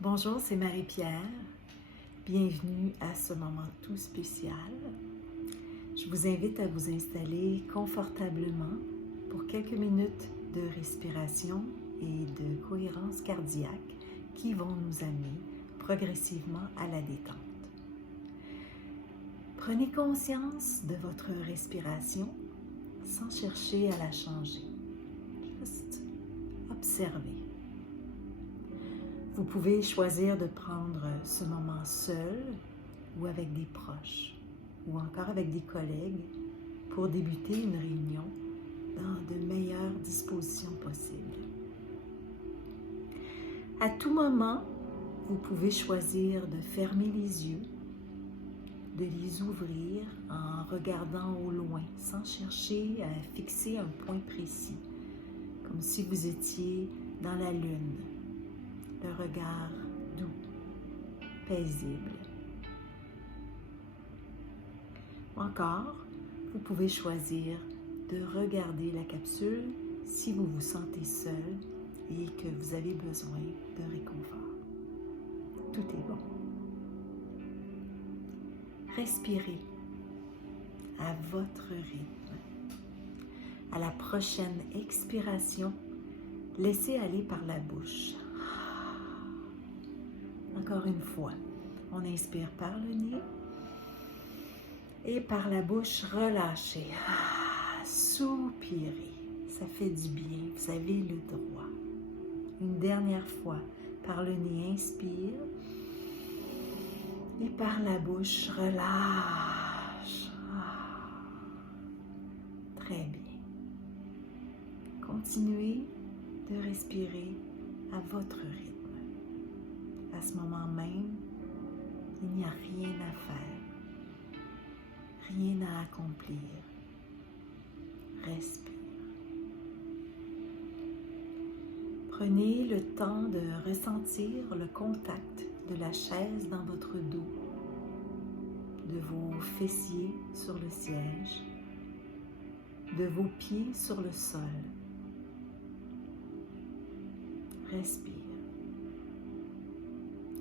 Bonjour, c'est Marie-Pierre. Bienvenue à ce moment tout spécial. Je vous invite à vous installer confortablement pour quelques minutes de respiration et de cohérence cardiaque qui vont nous amener progressivement à la détente. Prenez conscience de votre respiration sans chercher à la changer. Juste observez. Vous pouvez choisir de prendre ce moment seul ou avec des proches ou encore avec des collègues pour débuter une réunion dans de meilleures dispositions possibles. À tout moment, vous pouvez choisir de fermer les yeux, de les ouvrir en regardant au loin sans chercher à fixer un point précis, comme si vous étiez dans la lune. Le regard doux, paisible. Encore, vous pouvez choisir de regarder la capsule si vous vous sentez seul et que vous avez besoin de réconfort. Tout est bon. Respirez à votre rythme. À la prochaine expiration, laissez aller par la bouche. Encore une fois, on inspire par le nez et par la bouche, relâchez. Soupirez, ça fait du bien, vous avez le droit. Une dernière fois, par le nez, inspire et par la bouche, relâche. Très bien. Continuez de respirer à votre rythme. À ce moment même, il n'y a rien à faire, rien à accomplir. Respire. Prenez le temps de ressentir le contact de la chaise dans votre dos, de vos fessiers sur le siège, de vos pieds sur le sol. Respire.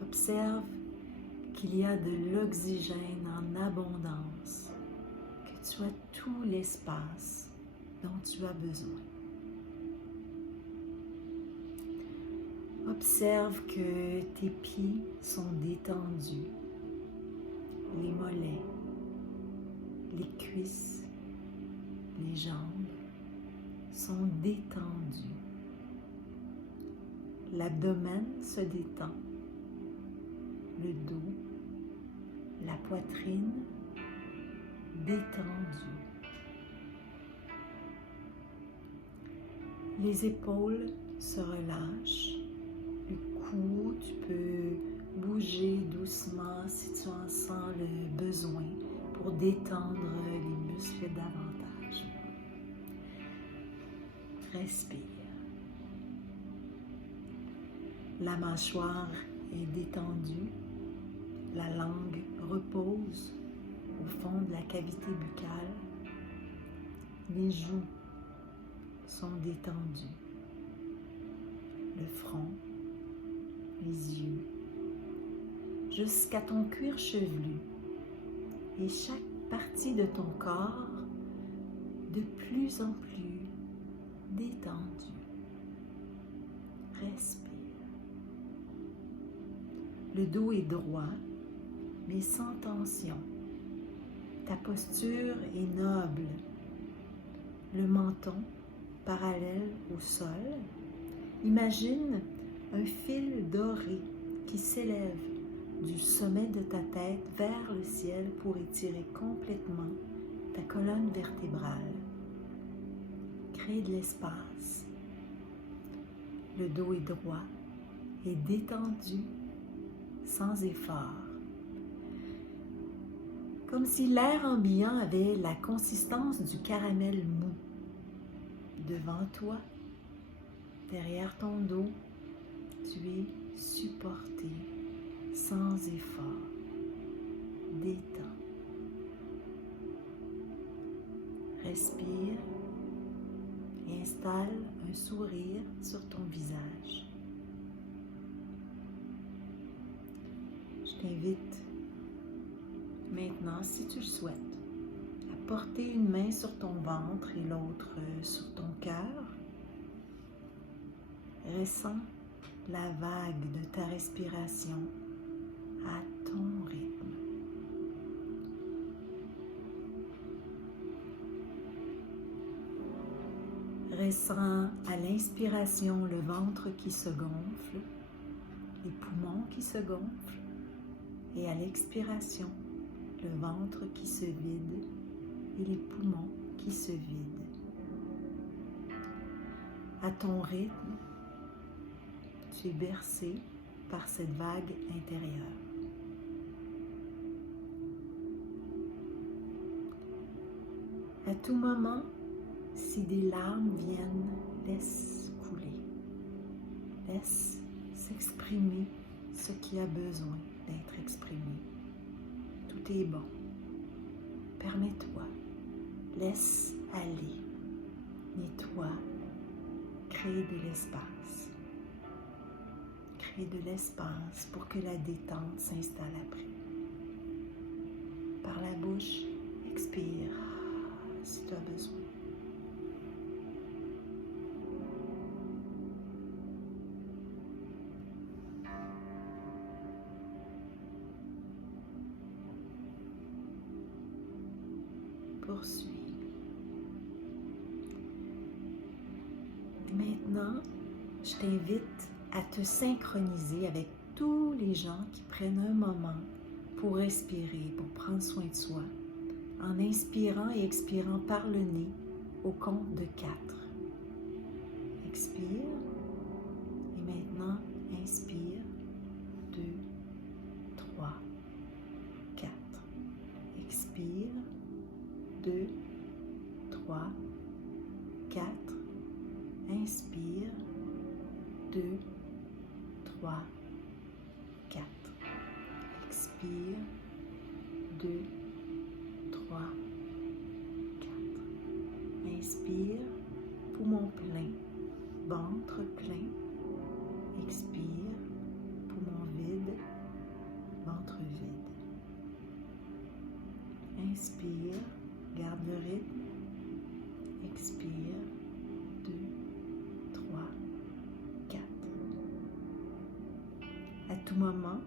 Observe qu'il y a de l'oxygène en abondance, que tu as tout l'espace dont tu as besoin. Observe que tes pieds sont détendus, les mollets, les cuisses, les jambes sont détendus. L'abdomen se détend, le dos, la poitrine détendue. Les épaules se relâchent. Le cou, tu peux bouger doucement si tu en sens le besoin pour détendre les muscles davantage. Respire. La mâchoire est détendue. La langue repose au fond de la cavité buccale. Les joues sont détendues. Le front, les yeux, jusqu'à ton cuir chevelu et chaque partie de ton corps de plus en plus détendue. Respire. Le dos est droit, mais sans tension. Ta posture est noble. Le menton parallèle au sol. Imagine un fil doré qui s'élève du sommet de ta tête vers le ciel pour étirer complètement ta colonne vertébrale. Crée de l'espace. Le dos est droit et détendu sans effort. Comme si l'air ambiant avait la consistance du caramel mou. Devant toi, derrière ton dos, tu es supporté, sans effort. Détends. Respire et installe un sourire sur ton visage. je t'invite maintenant, si tu le souhaites, à porter une main sur ton ventre et l'autre sur ton cœur. Ressens la vague de ta respiration à ton rythme. Ressens à l'inspiration le ventre qui se gonfle, les poumons qui se gonflent, et à l'expiration, le ventre qui se vide et les poumons qui se vident. À ton rythme, tu es bercé par cette vague intérieure. À tout moment, si des larmes viennent, laisse couler. Laisse s'exprimer ce qui a besoin d'être exprimé. Tout est bon. Permets-toi. Laisse aller. Nettoie. Crée de l'espace. Crée de l'espace pour que la détente s'installe après. Par la bouche, expire si tu as besoin. Poursuis. Maintenant, je t'invite à te synchroniser avec tous les gens qui prennent un moment pour respirer, pour prendre soin de soi, en inspirant et expirant par le nez au compte de 4. Expire et maintenant inspire 2, 3, 4. Expire 2, 3, 4. Inspire 2, 3, 4. Expire 2, 3, 4. Inspire, poumon plein, ventre plein. Expire, poumon vide, ventre vide. Inspire, garde le rythme. Expire, 2, 3, 4. À tout moment,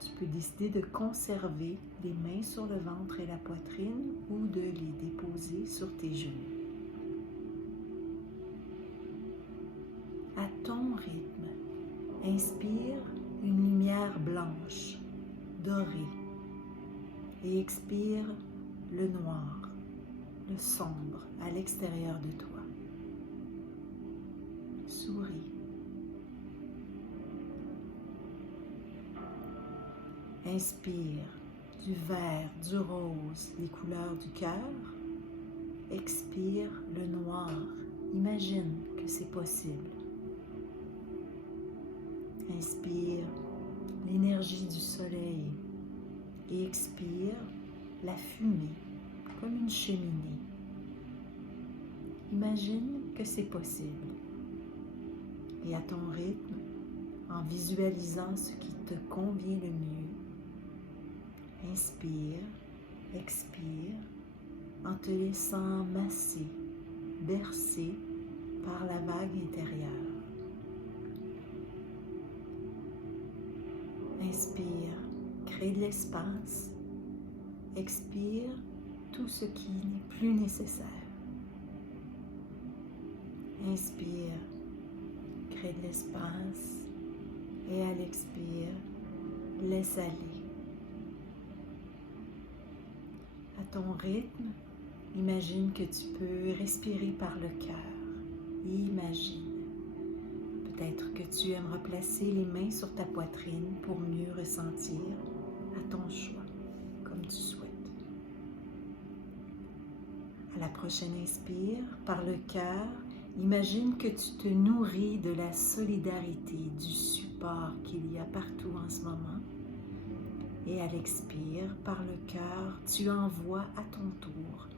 tu peux décider de conserver les mains sur le ventre et la poitrine ou de les déposer sur tes genoux. À ton rythme, inspire une lumière blanche, dorée, et expire le noir, le sombre à l'extérieur de toi. Souris. Inspire du vert, du rose, les couleurs du cœur. Expire le noir. Imagine que c'est possible. Inspire l'énergie du soleil et expire la fumée comme une cheminée. Imagine que c'est possible. Et à ton rythme, en visualisant ce qui te convient le mieux, inspire, expire, en te laissant masser, bercer par la vague intérieure. Inspire, crée de l'espace. Expire tout ce qui n'est plus nécessaire. Inspire, crée de l'espace. Et à l'expire, laisse aller. À ton rythme, imagine que tu peux respirer par le cœur. Imagine. Peut-être que tu aimeras placer les mains sur ta poitrine pour mieux ressentir à ton choix, comme tu souhaites. À la prochaine inspire, par le cœur, imagine que tu te nourris de la solidarité, du support qu'il y a partout en ce moment. Et à l'expire, par le cœur, tu envoies à ton tour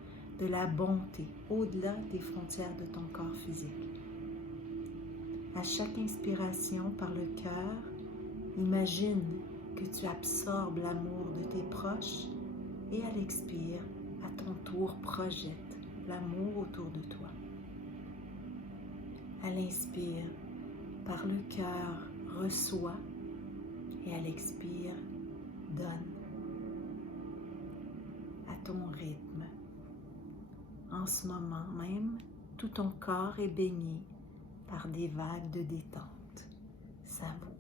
de la bonté au-delà des frontières de ton corps physique. À chaque inspiration par le cœur, imagine que tu absorbes l'amour de tes proches et à l'expire, à ton tour, projette l'amour autour de toi. À l'inspire, par le cœur, reçois et à l'expire, donne à ton rythme. En ce moment même, tout ton corps est baigné par des vagues de détente. Savoure.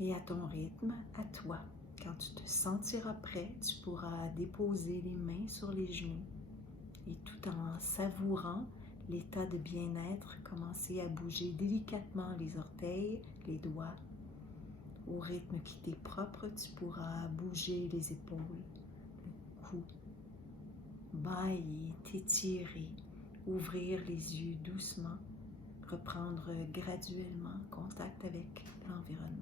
Et à ton rythme, à toi, quand tu te sentiras prêt, tu pourras déposer les mains sur les genoux et tout en savourant l'état de bien-être, commencer à bouger délicatement les orteils, les doigts. Au rythme qui t'est propre, tu pourras bouger les épaules, le cou, bâiller, t'étirer, ouvrir les yeux doucement, reprendre graduellement contact avec l'environnement.